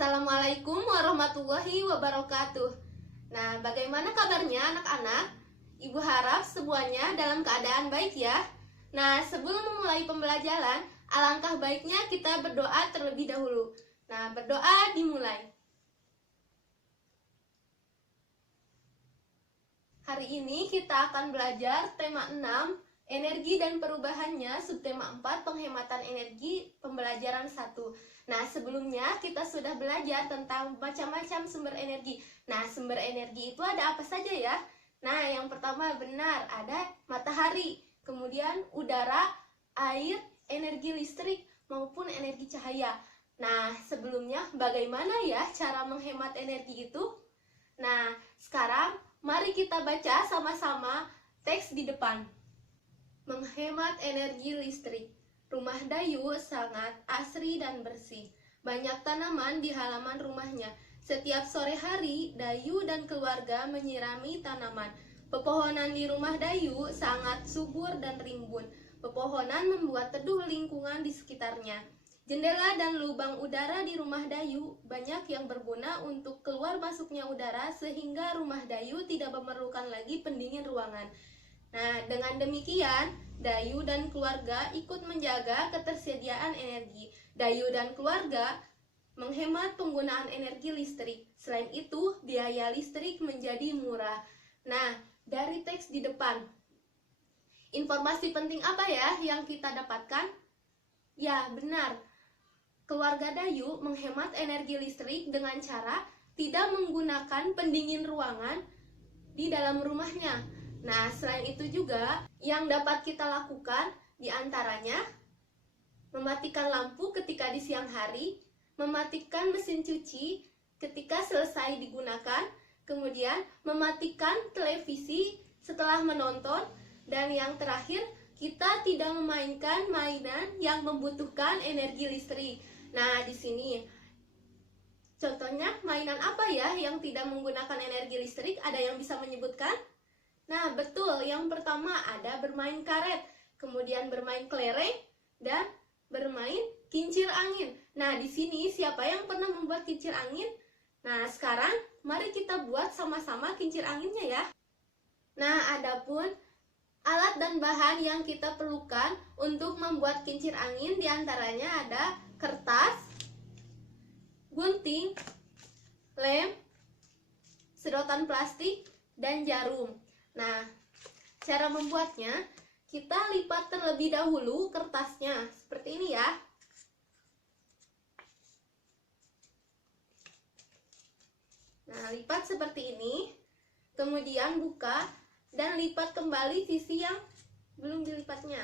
Assalamualaikum warahmatullahi wabarakatuh. Nah, bagaimana kabarnya anak-anak? Ibu harap semuanya dalam keadaan baik ya. Nah, sebelum memulai pembelajaran, alangkah baiknya kita berdoa terlebih dahulu. Nah, berdoa dimulai. Hari ini kita akan belajar tema 6, energi dan perubahannya, subtema 4, penghematan energi, pembelajaran 1. Nah, sebelumnya kita sudah belajar tentang macam-macam sumber energi. Nah, sumber energi itu ada apa saja ya? Nah, yang pertama benar, ada matahari, kemudian udara, air, energi listrik, maupun energi cahaya. Nah, sebelumnya bagaimana ya cara menghemat energi itu? Nah, sekarang mari kita baca sama-sama teks di depan. Menghemat energi listrik. Rumah Dayu sangat asri dan bersih. Banyak tanaman di halaman rumahnya. Setiap sore hari, Dayu dan keluarga menyirami tanaman. Pepohonan di rumah Dayu sangat subur dan rimbun. Pepohonan membuat teduh lingkungan di sekitarnya. Jendela dan lubang udara di rumah Dayu banyak yang berguna untuk keluar masuknya udara sehingga rumah Dayu tidak memerlukan lagi pendingin ruangan. Nah, dengan demikian, Dayu dan keluarga ikut menjaga ketersediaan energi. Dayu dan keluarga menghemat penggunaan energi listrik. Selain itu, biaya listrik menjadi murah. Nah, dari teks di depan, informasi penting apa ya yang kita dapatkan? Ya, benar. Keluarga Dayu menghemat energi listrik dengan cara tidak menggunakan pendingin ruangan di dalam rumahnya. Nah, selain itu juga yang dapat kita lakukan diantaranya mematikan lampu ketika di siang hari, mematikan mesin cuci ketika selesai digunakan, kemudian mematikan televisi setelah menonton, dan yang terakhir, kita tidak memainkan mainan yang membutuhkan energi listrik. Nah, di sini contohnya mainan apa ya yang tidak menggunakan energi listrik? Ada yang bisa menyebutkan? Nah, betul. Yang pertama ada bermain karet, kemudian bermain kelereng, dan bermain kincir angin. Nah, di sini siapa yang pernah membuat kincir angin? Nah, sekarang mari kita buat sama-sama kincir anginnya ya. Nah, adapun alat dan bahan yang kita perlukan untuk membuat kincir angin diantaranya ada kertas, gunting, lem, sedotan plastik, dan jarum. Nah, cara membuatnya, kita lipat terlebih dahulu kertasnya, seperti ini ya. Nah, lipat seperti ini, kemudian buka, dan lipat kembali sisi yang belum dilipatnya.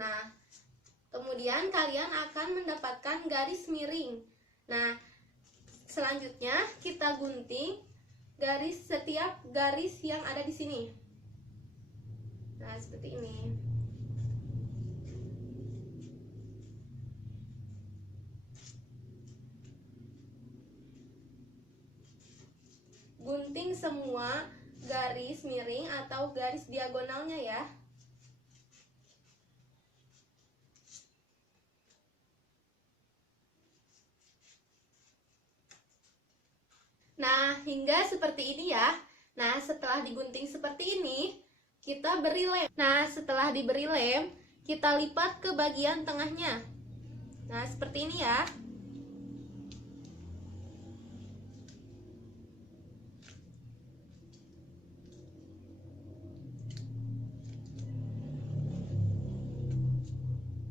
Nah, kemudian kalian akan mendapatkan garis miring. Nah, selanjutnya kita gunting garis setiap garis yang ada di sini. Nah, seperti ini. Gunting semua garis miring atau garis diagonalnya ya. Nah, hingga seperti ini ya. Nah, setelah digunting seperti ini, kita beri lem. Nah, setelah diberi lem, kita lipat ke bagian tengahnya. Nah, seperti ini ya.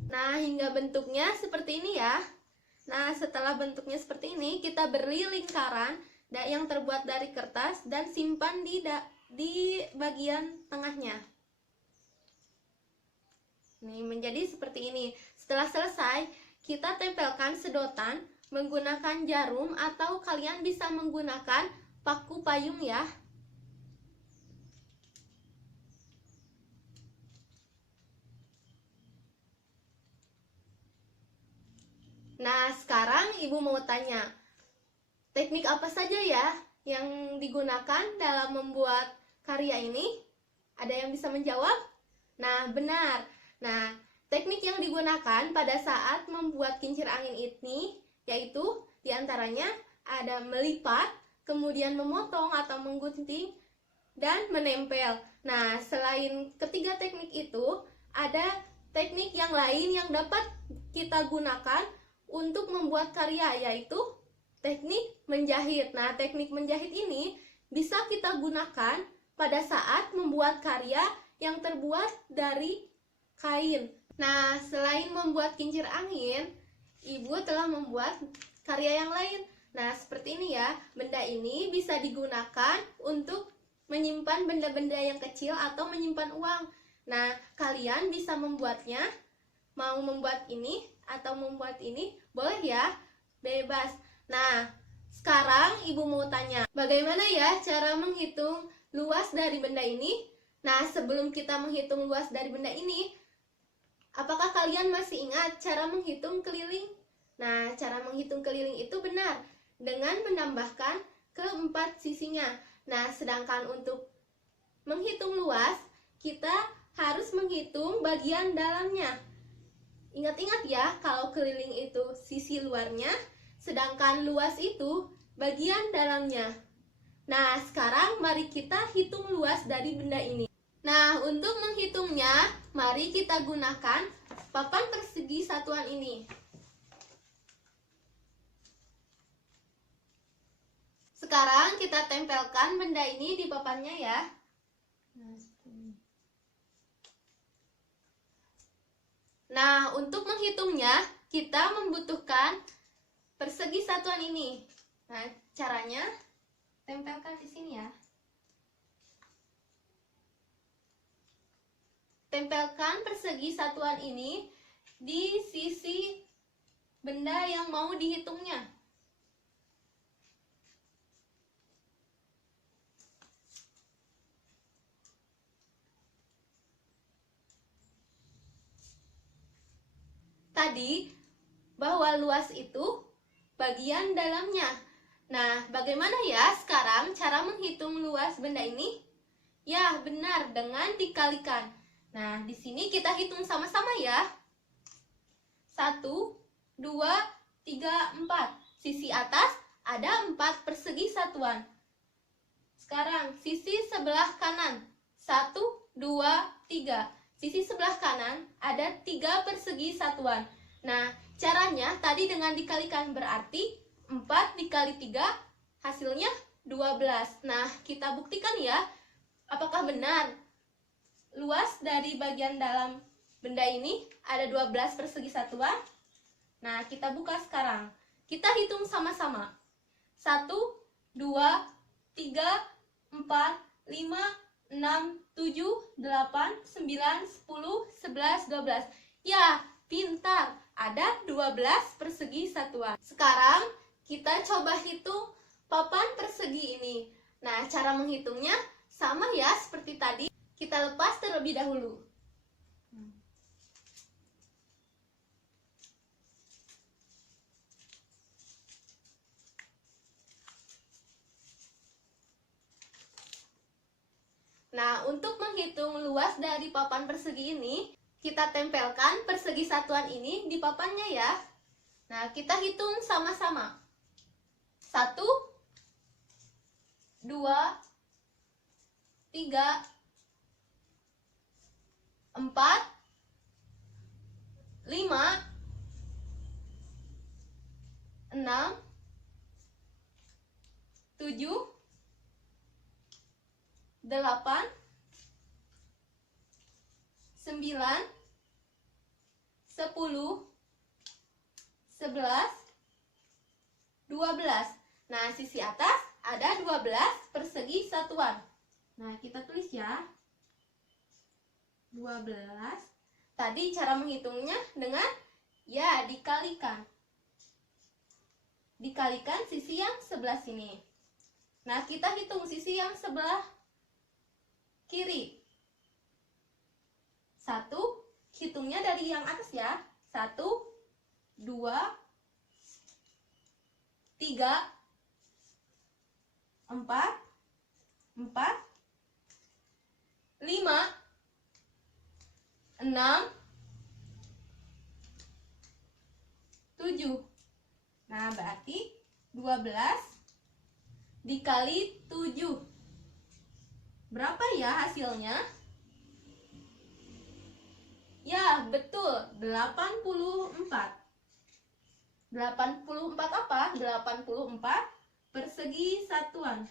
Nah, hingga bentuknya seperti ini ya. Nah, setelah bentuknya seperti ini, kita beri lingkaran yang terbuat dari kertas dan simpan di bagian tengahnya. Nih, menjadi seperti ini. Setelah selesai, kita tempelkan sedotan menggunakan jarum atau kalian bisa menggunakan paku payung ya. Nah, sekarang ibu mau tanya, teknik apa saja ya yang digunakan dalam membuat karya ini? Ada yang bisa menjawab? Nah, benar. Nah, teknik yang digunakan pada saat membuat kincir angin ini yaitu diantaranya ada melipat, kemudian memotong atau menggunting, dan menempel. Nah, selain ketiga teknik itu, ada teknik yang lain yang dapat kita gunakan untuk membuat karya, yaitu teknik menjahit. Nah, teknik menjahit ini bisa kita gunakan pada saat membuat karya yang terbuat dari kain. Nah, selain membuat kincir angin, Ibu telah membuat karya yang lain. Nah, seperti ini ya. Benda ini bisa digunakan untuk menyimpan benda-benda yang kecil atau menyimpan uang. Nah, kalian bisa membuatnya. Mau membuat ini atau membuat ini, boleh ya, bebas. Nah, sekarang Ibu mau tanya, bagaimana ya cara menghitung luas dari benda ini? Nah, sebelum kita menghitung luas dari benda ini, apakah kalian masih ingat cara menghitung keliling? Nah, cara menghitung keliling itu benar dengan menambahkan keempat sisinya. Nah, sedangkan untuk menghitung luas, kita harus menghitung bagian dalamnya. Ingat-ingat ya, kalau keliling itu sisi luarnya, sedangkan luas itu bagian dalamnya. Nah, sekarang mari kita hitung luas dari benda ini. Nah, untuk menghitungnya, mari kita gunakan papan persegi satuan ini. Sekarang kita tempelkan benda ini di papannya ya. Nah, untuk menghitungnya, kita membutuhkan persegi satuan ini. Nah, caranya tempelkan di sini ya. Tempelkan persegi satuan ini di sisi benda yang mau dihitungnya. Tadi bahwa luas itu bagian dalamnya. Nah, bagaimana ya sekarang cara menghitung luas benda ini? Ya, benar, dengan dikalikan. Nah, di sini kita hitung sama-sama ya. 1, 2, 3, 4. Sisi atas ada 4 persegi satuan. Sekarang sisi sebelah kanan. 1, 2, 3. Sisi sebelah kanan ada 3 persegi satuan. Nah, caranya tadi dengan dikalikan, berarti 4 dikali 3 hasilnya 12. Nah, kita buktikan ya, apakah benar luas dari bagian dalam benda ini ada 12 persegi satuan. Nah, kita buka sekarang. Kita hitung sama-sama. 1, 2, 3, 4, 5, 6, 7, 8, 9, 10, 11, 12. Ya, pintar. Ada 12 persegi satuan. Sekarang kita coba hitung papan persegi ini. Nah, cara menghitungnya sama ya seperti tadi. Kita lepas terlebih dahulu. Nah, untuk menghitung luas dari papan persegi ini, kita tempelkan persegi satuan ini di papannya ya. Nah, kita hitung sama-sama. 1, 2, 3, 4, 5, 6, 7, 8, 9, 10, 11, 12. Nah, sisi atas ada 12 persegi satuan. Nah, kita tulis ya. 12. Tadi cara menghitungnya dengan ya dikalikan. Dikalikan sisi yang sebelah sini. Nah, kita hitung sisi yang sebelah kiri. 1, hitungnya dari yang atas ya. 1, 2, 3, 4, 5, 6, 7. Nah, berarti 12 dikali 7. Berapa ya hasilnya? Ya, betul, 84. 84 apa? 84 persegi satuan.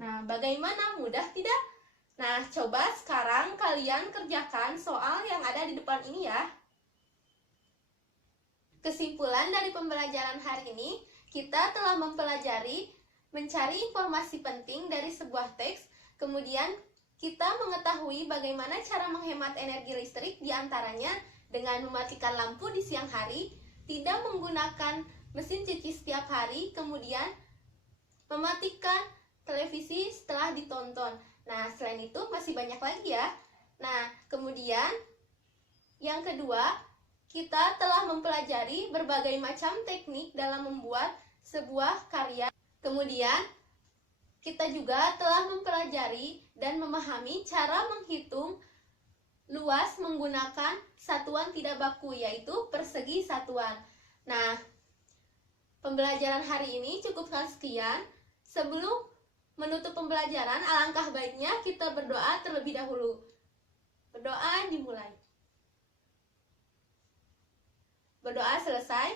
Nah, bagaimana? Mudah tidak? Nah, coba sekarang kalian kerjakan soal yang ada di depan ini ya. Kesimpulan dari pembelajaran hari ini, kita telah mempelajari mencari informasi penting dari sebuah teks, kemudian kita mengetahui bagaimana cara menghemat energi listrik, diantaranya dengan mematikan lampu di siang hari, tidak menggunakan mesin cuci setiap hari, kemudian mematikan televisi setelah ditonton. Nah, selain itu masih banyak lagi ya. Nah, kemudian yang kedua, kita telah mempelajari berbagai macam teknik dalam membuat sebuah karya. Kemudian, kita juga telah mempelajari dan memahami cara menghitung luas menggunakan satuan tidak baku, yaitu persegi satuan. Nah, pembelajaran hari ini cukupkan sekian. Sebelum menutup pembelajaran, alangkah baiknya kita berdoa terlebih dahulu. Berdoa dimulai. Berdoa selesai.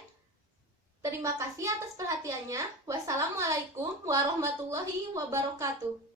Terima kasih atas perhatiannya. Wassalamualaikum warahmatullahi wabarakatuh.